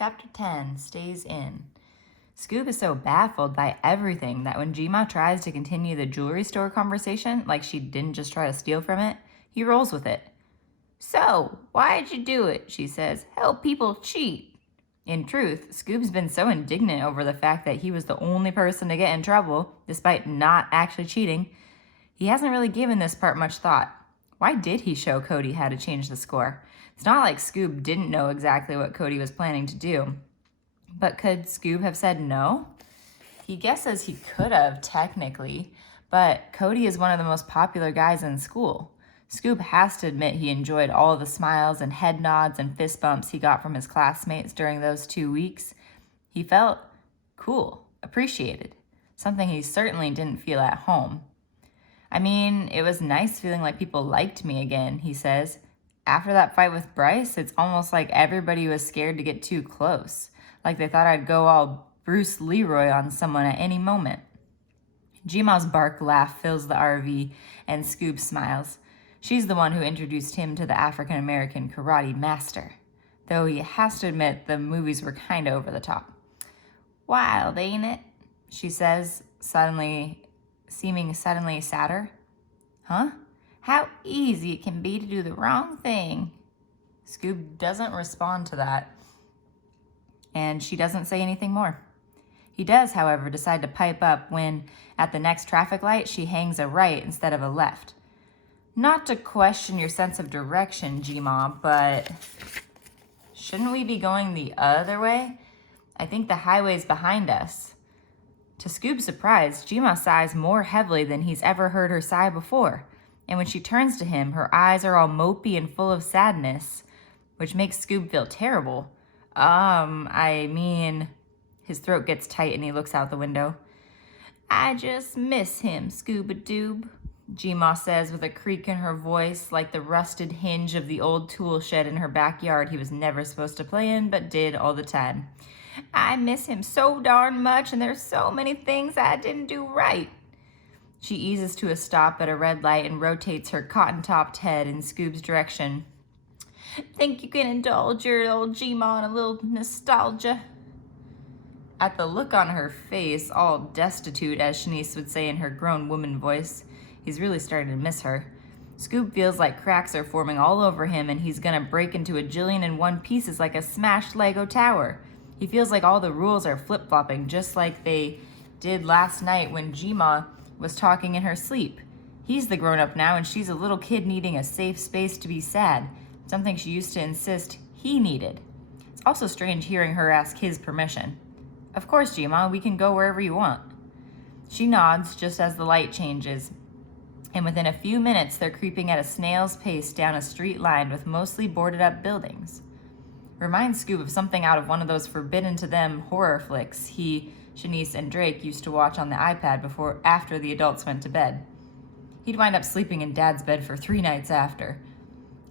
Chapter 10 stays in. Scoob is so baffled by everything that when Jima tries to continue the jewelry store conversation like she didn't just try to steal from it, he rolls with it. "So, why'd you do it?" she says. "Help people cheat." In truth, Scoob's been so indignant over the fact that he was the only person to get in trouble, despite not actually cheating, he hasn't really given this part much thought. Why did he show Cody how to change the score? It's not like Scoob didn't know exactly what Cody was planning to do. But could Scoob have said no? He guesses he could have, technically, but Cody is one of the most popular guys in school. Scoob has to admit he enjoyed all the smiles and head nods and fist bumps he got from his classmates during those 2 weeks. He felt cool, appreciated, something he certainly didn't feel at home. "I mean, it was nice feeling like people liked me again," he says. "After that fight with Bryce, it's almost like everybody was scared to get too close, like they thought I'd go all Bruce Leroy on someone at any moment." Jima's bark laugh fills the RV, and Scoob smiles. She's the one who introduced him to the African-American karate master, though he has to admit the movies were kind of over the top. "Wild, ain't it?" she says, seeming suddenly sadder. "Huh? How easy it can be to do the wrong thing." Scoob doesn't respond to that, and she doesn't say anything more. He does, however, decide to pipe up when, at the next traffic light, she hangs a right instead of a left. "Not to question your sense of direction, Jima, but shouldn't we be going the other way? I think the highway's behind us." To Scoob's surprise, Jima sighs more heavily than he's ever heard her sigh before, and when she turns to him, her eyes are all mopey and full of sadness, which makes Scoob feel terrible. His throat gets tight and he looks out the window. "I just miss him, Scoob-a-doob," Jima says with a creak in her voice like the rusted hinge of the old tool shed in her backyard he was never supposed to play in but did all the time. "I miss him so darn much, and there's so many things I didn't do right." She eases to a stop at a red light and rotates her cotton-topped head in Scoob's direction. "Think you can indulge your old Jima in a little nostalgia?" At the look on her face, all destitute, as Shanice would say in her grown woman voice, he's really starting to miss her. Scoob feels like cracks are forming all over him and he's gonna break into a jillion and one pieces like a smashed Lego tower. He feels like all the rules are flip-flopping, just like they did last night when Jima was talking in her sleep. He's the grown-up now and she's a little kid needing a safe space to be sad, something she used to insist he needed. It's also strange hearing her ask his permission. "Of course, Jima, we can go wherever you want." She nods just as the light changes, and within a few minutes they're creeping at a snail's pace down a street lined with mostly boarded up buildings. Reminds Scoob of something out of one of those forbidden to them horror flicks he, Shanice, and Drake used to watch on the iPad after the adults went to bed. He'd wind up sleeping in Dad's bed for 3 nights after.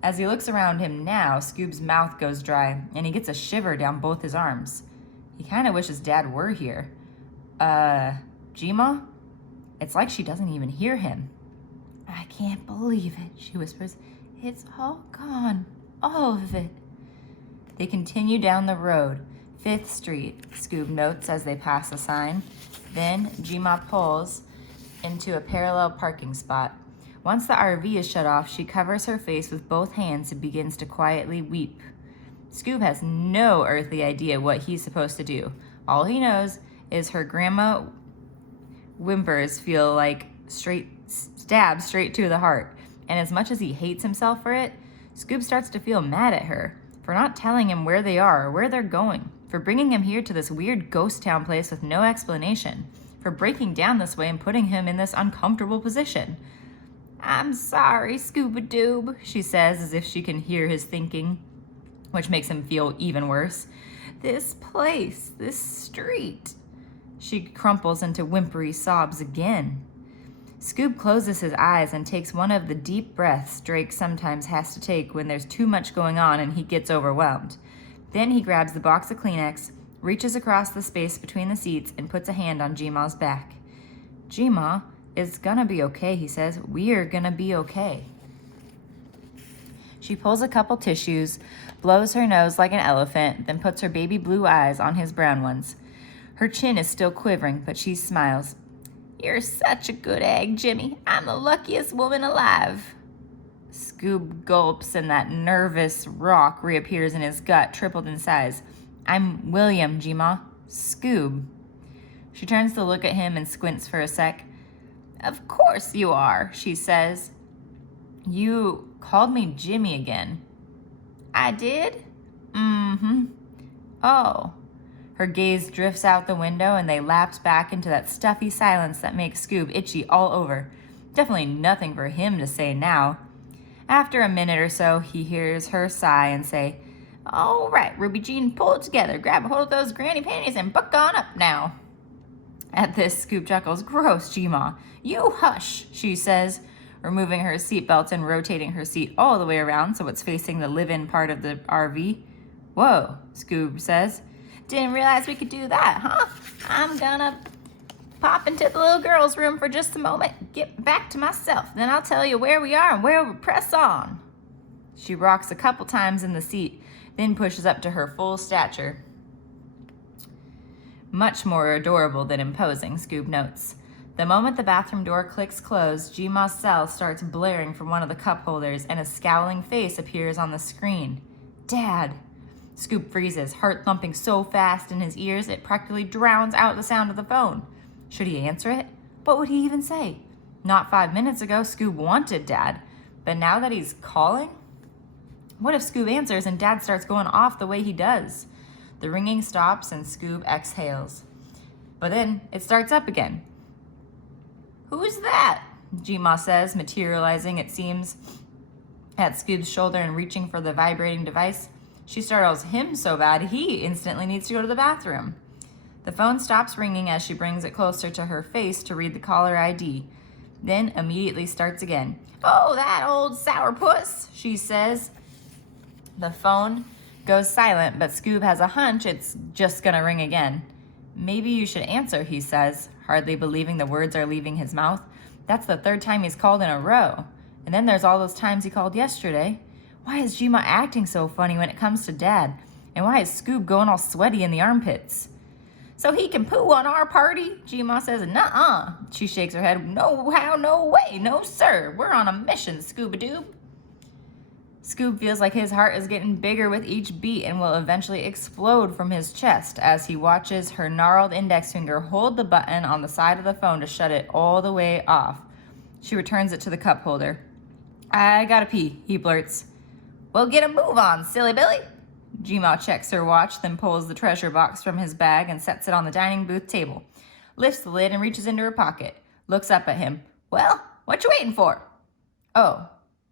As he looks around him now, Scoob's mouth goes dry, and he gets a shiver down both his arms. He kind of wishes Dad were here. Jima?" It's like she doesn't even hear him. "I can't believe it," she whispers. "It's all gone. All of it." They continue down the road. 5th Street, Scoob notes as they pass a sign. Then Jima pulls into a parallel parking spot. Once the RV is shut off, she covers her face with both hands and begins to quietly weep. Scoob has no earthly idea what he's supposed to do. All he knows is her grandma whimpers feel like stabs straight to the heart. And as much as he hates himself for it, Scoob starts to feel mad at her for not telling him where they are or where they're going, for bringing him here to this weird ghost town place with no explanation, for breaking down this way and putting him in this uncomfortable position. "I'm sorry, Scoob-a-doob," she says as if she can hear his thinking, which makes him feel even worse. "This place, this street." She crumples into whimpery sobs again. Scoob closes his eyes and takes one of the deep breaths Drake sometimes has to take when there's too much going on and he gets overwhelmed. Then he grabs the box of Kleenex, reaches across the space between the seats, and puts a hand on Jima's back. "Jima, it's gonna be okay," he says. "We're gonna be okay." She pulls a couple tissues, blows her nose like an elephant, then puts her baby blue eyes on his brown ones. Her chin is still quivering, but she smiles. "You're such a good egg, Jimmy. I'm the luckiest woman alive." Scoob gulps, and that nervous rock reappears in his gut, tripled in size. "I'm William, Jima. Scoob." She turns to look at him and squints for a sec. "Of course you are," she says. "You called me Jimmy again." "I did?" "Mm-hmm." "Oh." Her gaze drifts out the window, and they lapse back into that stuffy silence that makes Scoob itchy all over. Definitely nothing for him to say now. After a minute or so, he hears her sigh and say, "All right, Ruby Jean, pull it together. Grab a hold of those granny panties and buck on up now." At this, Scoob chuckles. "Gross, Jima. You hush," she says, removing her seatbelt and rotating her seat all the way around so it's facing the live-in part of the RV. "Whoa," Scoob says. "Didn't realize we could do that, huh? I'm gonna pop into the little girl's room for just a moment, get back to myself, then I'll tell you where we are and where we press on." She rocks a couple times in the seat, then pushes up to her full stature. Much more adorable than imposing, Scoob notes. The moment the bathroom door clicks closed, Jima's cell starts blaring from one of the cup holders, and a scowling face appears on the screen. "Dad!" Scoob freezes, heart thumping so fast in his ears it practically drowns out the sound of the phone. Should he answer it? What would he even say? Not 5 minutes ago, Scoob wanted Dad, but now that he's calling? What if Scoob answers and Dad starts going off the way he does? The ringing stops and Scoob exhales. But then it starts up again. "Who's that?" Jima says, materializing, it seems, at Scoob's shoulder and reaching for the vibrating device. She startles him so bad he instantly needs to go to the bathroom. The phone stops ringing as she brings it closer to her face to read the caller ID, then immediately starts again. "Oh, that old sourpuss," she says. The phone goes silent, but Scoob has a hunch it's just gonna ring again. "Maybe you should answer," he says, hardly believing the words are leaving his mouth. That's the 3rd time he's called in a row. And then there's all those times he called yesterday. Why is Jima acting so funny when it comes to Dad? And why is Scoob going all sweaty in the armpits? "So he can poo on our party?" Jima says. "Nuh-uh." She shakes her head. "No how, no way, no sir. We're on a mission, Scoob-a-doob." Scoob feels like his heart is getting bigger with each beat and will eventually explode from his chest as he watches her gnarled index finger hold the button on the side of the phone to shut it all the way off. She returns it to the cup holder. "I gotta pee," he blurts. "Well, get a move on, silly Billy." Jima checks her watch, then pulls the treasure box from his bag and sets it on the dining booth table. Lifts the lid and reaches into her pocket. Looks up at him. "Well, what you waiting for?" "Oh."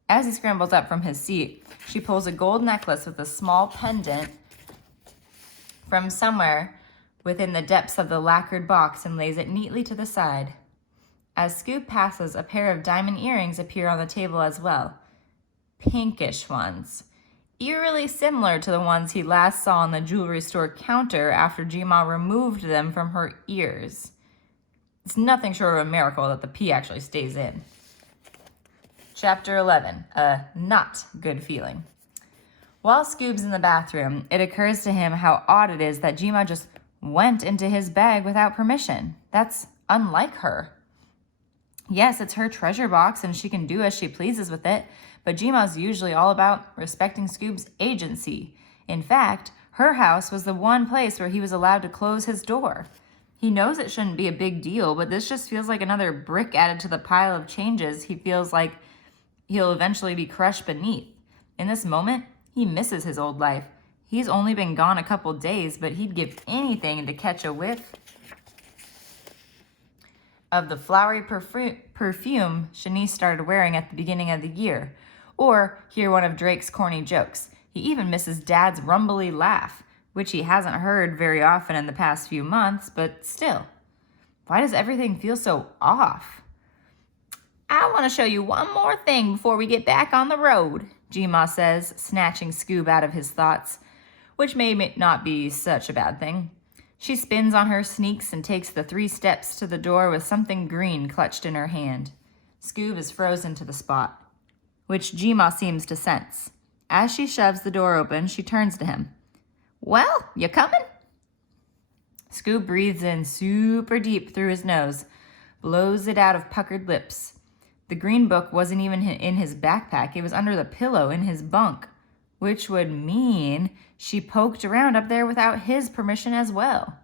As he scrambles up from his seat, she pulls a gold necklace with a small pendant from somewhere within the depths of the lacquered box and lays it neatly to the side. As Scoob passes, a pair of diamond earrings appear on the table as well. Pinkish ones. Eerily similar to the ones he last saw on the jewelry store counter after Jima removed them from her ears. It's nothing short of a miracle that the pee actually stays in. Chapter 11, a not good feeling. While Scoob's in the bathroom, it occurs to him how odd it is that Jima just went into his bag without permission. That's unlike her. Yes, it's her treasure box and she can do as she pleases with it, but Jima's usually all about respecting Scoob's agency. In fact, her house was the one place where he was allowed to close his door. He knows it shouldn't be a big deal, but this just feels like another brick added to the pile of changes he feels like he'll eventually be crushed beneath. In this moment, he misses his old life. He's only been gone a couple days, but he'd give anything to catch a whiff of the flowery perfume Shanice started wearing at the beginning of the year, or hear one of Drake's corny jokes. He even misses Dad's rumbly laugh, which he hasn't heard very often in the past few months, but still. Why does everything feel so off? "I want to show you one more thing before we get back on the road," Jima says, snatching Scoob out of his thoughts, which may not be such a bad thing. She spins on her sneaks and takes the 3 steps to the door with something green clutched in her hand. Scoob is frozen to the spot, which Jima seems to sense. As she shoves the door open, she turns to him. Well, you coming? Scoob breathes in super deep through his nose, blows it out of puckered lips. The green book wasn't even in his backpack. It was under the pillow in his bunk, which would mean she poked around up there without his permission as well.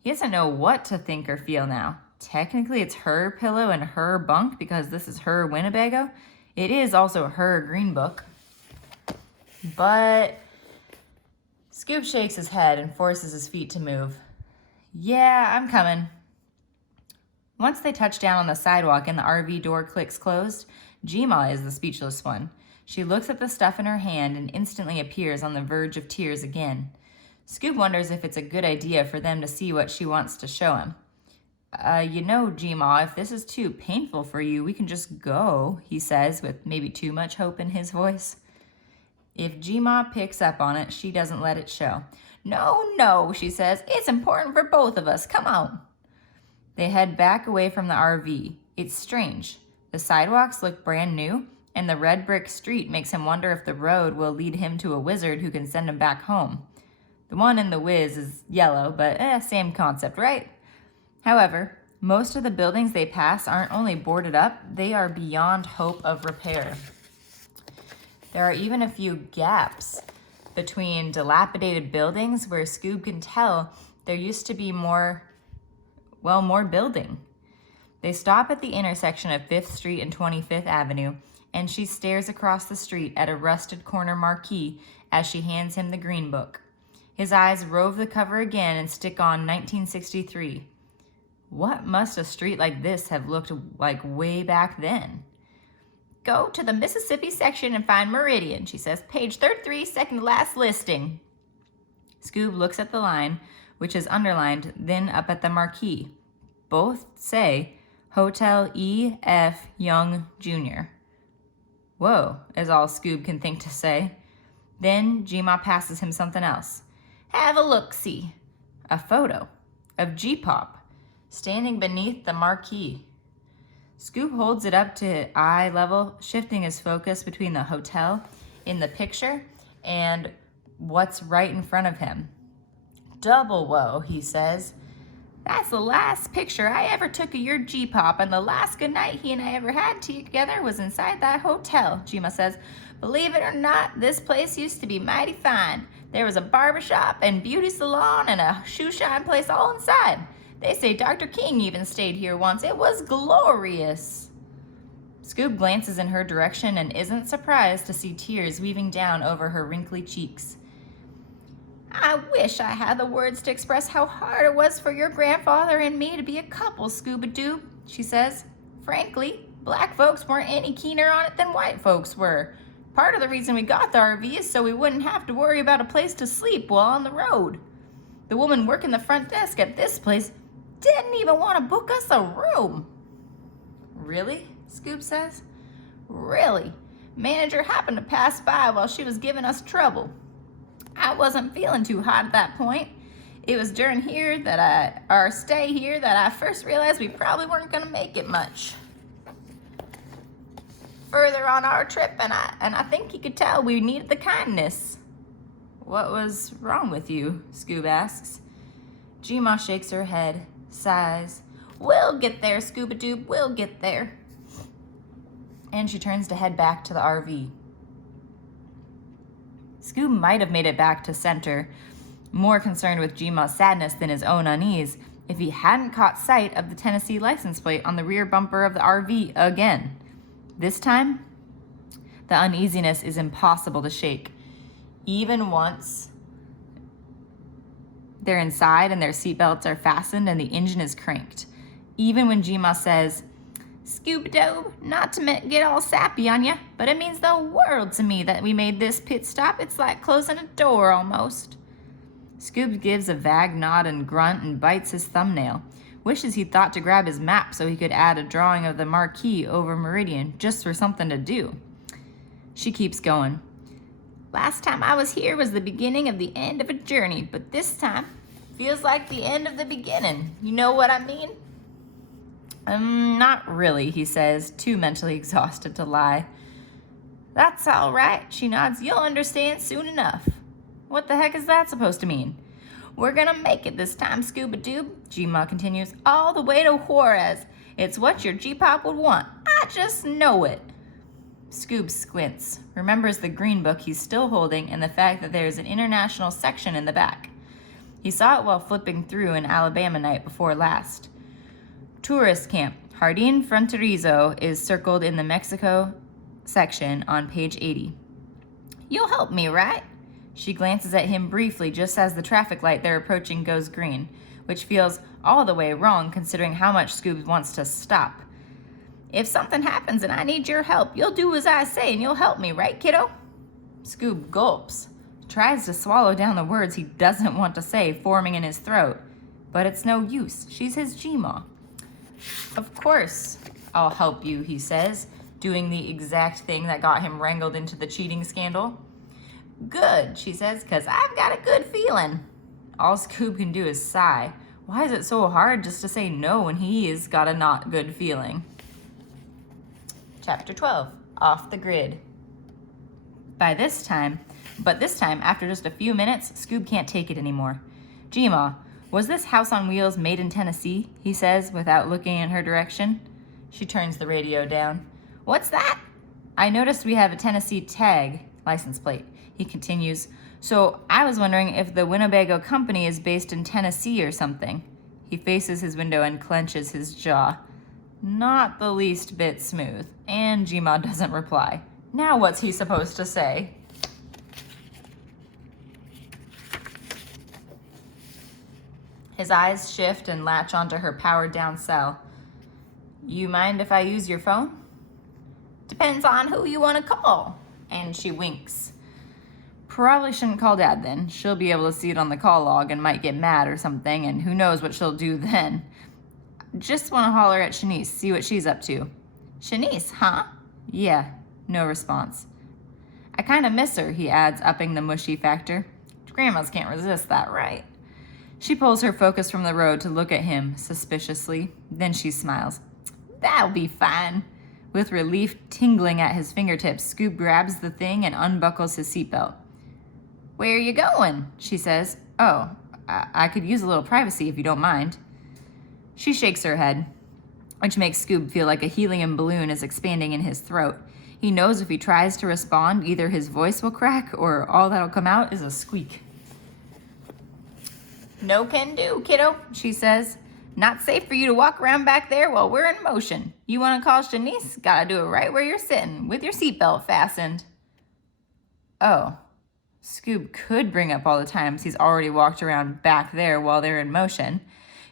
He doesn't know what to think or feel now. Technically, it's her pillow and her bunk because this is her Winnebago. It is also her green book. But Scoob shakes his head and forces his feet to move. Yeah, I'm coming. Once they touch down on the sidewalk and the RV door clicks closed, Jima is the speechless one. She looks at the stuff in her hand and instantly appears on the verge of tears again. Scoob wonders if it's a good idea for them to see what she wants to show him. You know, Jima, if this is too painful for you, we can just go, he says with maybe too much hope in his voice. If Jima picks up on it, she doesn't let it show. No, she says. It's important for both of us. Come on. They head back away from the RV. It's strange. The sidewalks look brand new, and the red brick street makes him wonder if the road will lead him to a wizard who can send him back home. The one in the Wiz is yellow, but same concept, right? However, most of the buildings they pass aren't only boarded up, they are beyond hope of repair. There are even a few gaps between dilapidated buildings where Scoob can tell there used to be more building. They stop at the intersection of 5th Street and 25th Avenue, and she stares across the street at a rusted corner marquee as she hands him the green book. His eyes rove the cover again and stick on 1963. What must a street like this have looked like way back then? Go to the Mississippi section and find Meridian, she says. Page 33, second to last listing. Scoob looks at the line, which is underlined, then up at the marquee. Both say Hotel E.F. Young Jr. Whoa, is all Scoob can think to say. Then Jima passes him something else. Have a look-see. A photo of G-Pop standing beneath the marquee. Scoob holds it up to eye level, shifting his focus between the hotel in the picture and what's right in front of him. Double whoa, he says. That's the last picture I ever took of your G-Pop, and the last good night he and I ever had together was inside that hotel, Jima says. Believe it or not, this place used to be mighty fine. There was a barbershop and beauty salon and a shoe shine place all inside. They say Dr. King even stayed here once. It was glorious. Scoob glances in her direction and isn't surprised to see tears weaving down over her wrinkly cheeks. I wish I had the words to express how hard it was for your grandfather and me to be a couple, Scooby-Doo, she says. Frankly, black folks weren't any keener on it than white folks were. Part of the reason we got the RV is so we wouldn't have to worry about a place to sleep while on the road. The woman working the front desk at this place didn't even want to book us a room. Really? Scoob says. Really? Manager happened to pass by while she was giving us trouble. I wasn't feeling too hot at that point. It was during our stay here that I first realized we probably weren't going to make it much further on our trip, and I think he could tell we needed the kindness. What was wrong with you? Scoob asks. Jima shakes her head, sighs. We'll get there, Scooby-Doo, we'll get there. And she turns to head back to the RV. Scoob might have made it back to center, more concerned with Jima's sadness than his own unease, if he hadn't caught sight of the Tennessee license plate on the rear bumper of the RV again. This time, the uneasiness is impossible to shake. Even once they're inside and their seatbelts are fastened and the engine is cranked. Even when Jima says, Scooby-Doo, not to get all sappy on ya, but it means the world to me that we made this pit stop. It's like closing a door almost. Scoob gives a vague nod and grunt and bites his thumbnail. Wishes he'd thought to grab his map so he could add a drawing of the marquee over Meridian just for something to do. She keeps going. Last time I was here was the beginning of the end of a journey, but this time feels like the end of the beginning. You know what I mean? Not really, he says, too mentally exhausted to lie. That's all right, she nods. You'll understand soon enough. What the heck is that supposed to mean? We're gonna make it this time, Scuba-Doob, Jima continues, all the way to Juarez. It's what your G-Pop would want. I just know it. Scoob squints, remembers the green book he's still holding and the fact that there's an international section in the back. He saw it while flipping through an Alabama night before last. Tourist camp. Jardín Fronterizo is circled in the Mexico section on page 80. You'll help me, right? She glances at him briefly just as the traffic light they're approaching goes green, which feels all the way wrong considering how much Scoob wants to stop. If something happens and I need your help, you'll do as I say and you'll help me, right, kiddo? Scoob gulps, tries to swallow down the words he doesn't want to say forming in his throat, but it's no use. She's his Jima. Of course, I'll help you, he says, doing the exact thing that got him wrangled into the cheating scandal. Good, she says, 'cause I've got a good feeling. All Scoob can do is sigh. Why is it so hard just to say no when he's got a not good feeling? Chapter 12, Off the Grid. This time, after just a few minutes, Scoob can't take it anymore. Jima, was this House on Wheels made in Tennessee? He says, without looking in her direction. She turns the radio down. What's that? I noticed we have a Tennessee tag, license plate. He continues, so I was wondering if the Winnebago company is based in Tennessee or something. He faces his window and clenches his jaw. Not the least bit smooth. And Jima doesn't reply. Now what's he supposed to say? His eyes shift and latch onto her powered down cell. You mind if I use your phone? Depends on who you want to call. And she winks. Probably shouldn't call Dad then. She'll be able to see it on the call log and might get mad or something, and who knows what she'll do then. Just want to holler at Shanice, see what she's up to. Shanice, huh? Yeah, no response. I kind of miss her, he adds, upping the mushy factor. Grandmas can't resist that, right? She pulls her focus from the road to look at him suspiciously. Then she smiles. That'll be fine. With relief tingling at his fingertips, Scoob grabs the thing and unbuckles his seatbelt. Where are you going? She says. Oh, I could use a little privacy if you don't mind. She shakes her head, which makes Scoob feel like a helium balloon is expanding in his throat. He knows if he tries to respond, either his voice will crack or all that'll come out is a squeak. No can do, kiddo, she says. Not safe for you to walk around back there while we're in motion. You want to call Shanice? Gotta do it right where you're sitting, with your seatbelt fastened. Oh, Scoob could bring up all the times he's already walked around back there while they're in motion.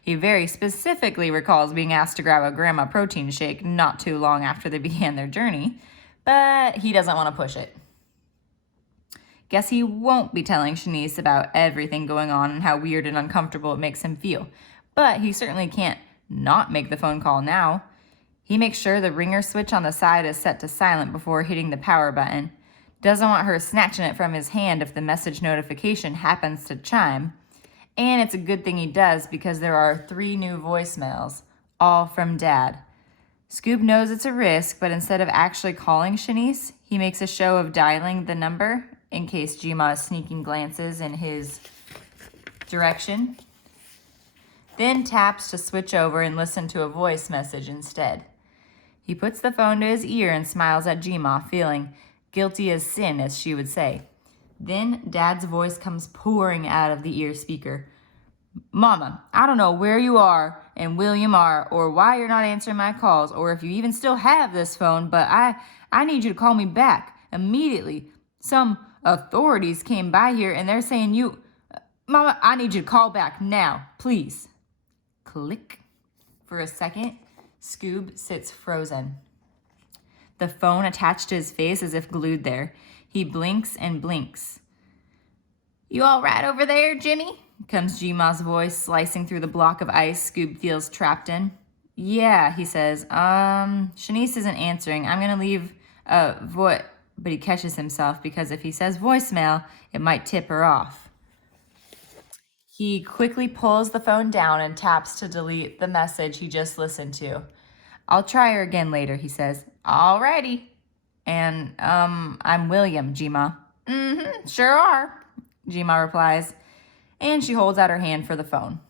He very specifically recalls being asked to grab a grandma protein shake not too long after they began their journey, but he doesn't want to push it. Guess he won't be telling Shanice about everything going on and how weird and uncomfortable it makes him feel. But he certainly can't not make the phone call now. He makes sure the ringer switch on the side is set to silent before hitting the power button. Doesn't want her snatching it from his hand if the message notification happens to chime. And it's a good thing he does because there are 3 new voicemails, all from Dad. Scoob knows it's a risk, but instead of actually calling Shanice, he makes a show of dialing the number in case Jima is sneaking glances in his direction. Then taps to switch over and listen to a voice message instead. He puts the phone to his ear and smiles at Jima, feeling guilty as sin, as she would say. Then Dad's voice comes pouring out of the ear speaker. Mama, I don't know where you are and William are, or why you're not answering my calls, or if you even still have this phone, but I need you to call me back immediately. Some authorities came by here and they're saying you... Mama, I need you to call back now, please. Click. For a second, Scoob sits frozen. The phone attached to his face as if glued there. He blinks and blinks. You all right over there, Jimmy? Comes Jima's voice slicing through the block of ice Scoob feels trapped in. Yeah, he says. Shanice isn't answering. I'm gonna leave but he catches himself because if he says voicemail, it might tip her off. He quickly pulls the phone down and taps to delete the message he just listened to. I'll try her again later, he says. Alrighty. And, I'm William, Jima. Mm-hmm, sure are, Jima replies. And she holds out her hand for the phone.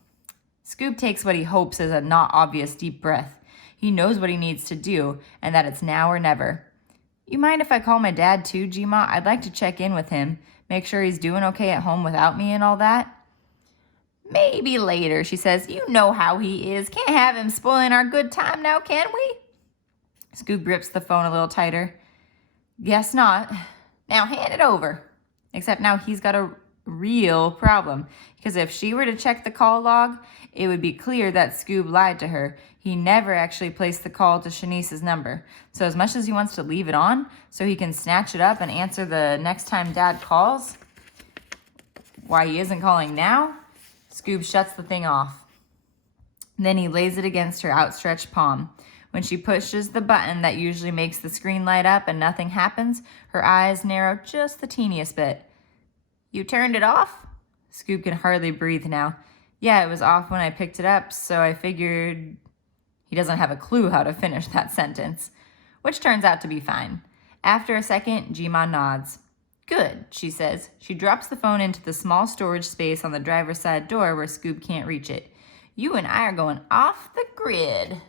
Scoob takes what he hopes is a not obvious deep breath. He knows what he needs to do, and that it's now or never. You mind if I call my dad too, Jima? I'd like to check in with him, make sure he's doing okay at home without me and all that. Maybe later, she says. You know how he is. Can't have him spoiling our good time now, can we? Scoob grips the phone a little tighter. Guess not. Now hand it over. Except now he's got a real problem, because if she were to check the call log, it would be clear that Scoob lied to her. He never actually placed the call to Shanice's number. So as much as he wants to leave it on so he can snatch it up and answer the next time Dad calls, why he isn't calling now, Scoob shuts the thing off. Then he lays it against her outstretched palm. When she pushes the button that usually makes the screen light up and nothing happens, her eyes narrow just the teeniest bit. You turned it off? Scoob can hardly breathe now. Yeah, it was off when I picked it up, so I figured... He doesn't have a clue how to finish that sentence, which turns out to be fine. After a second, Jima nods. Good, she says. She drops the phone into the small storage space on the driver's side door where Scoob can't reach it. You and I are going off the grid.